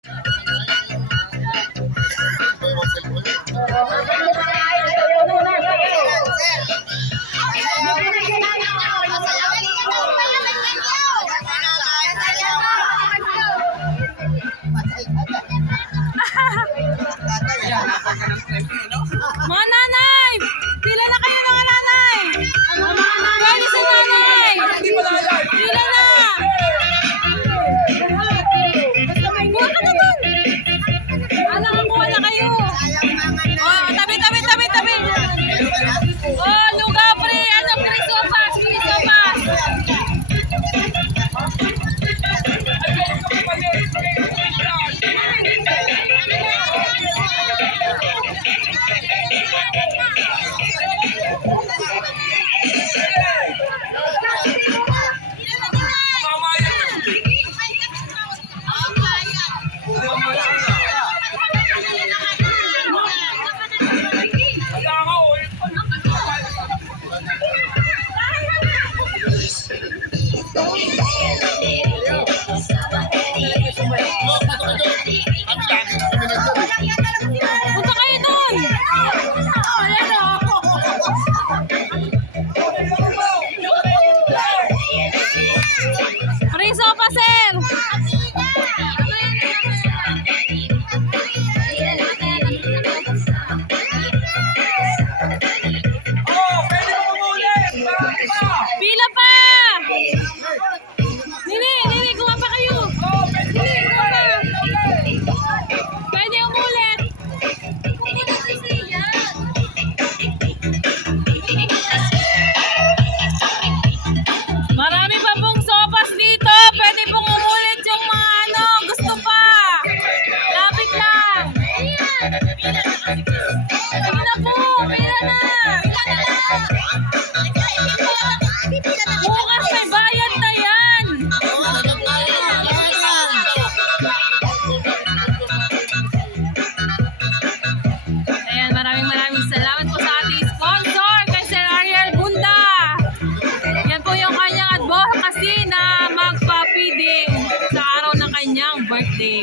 Mga nanay! Pila na kayo mga nanay! Pwede sa nanay! Pila na! Buha ka na dun! Anak, kuha na kayo! Oh, tabi! Oh, luga pre! Ano, krisopas! Punta kayo dun! Krisopa, sir! Pila pa! Nini, kuha pa kayo! Nini, kuha pa! Pwede umulit! Marami pa pong sopas dito! Pwede pong umulit yung mga ano, gusto pa! Lapit lang! Sige na po! Pila na! Bukas may bayad na yan! Ayan, maraming salamat po sa ating sponsor kay Sir Ariel Bunda. Yan po yung kanyang advocacy na magpa-feeding sa araw ng kanyang birthday.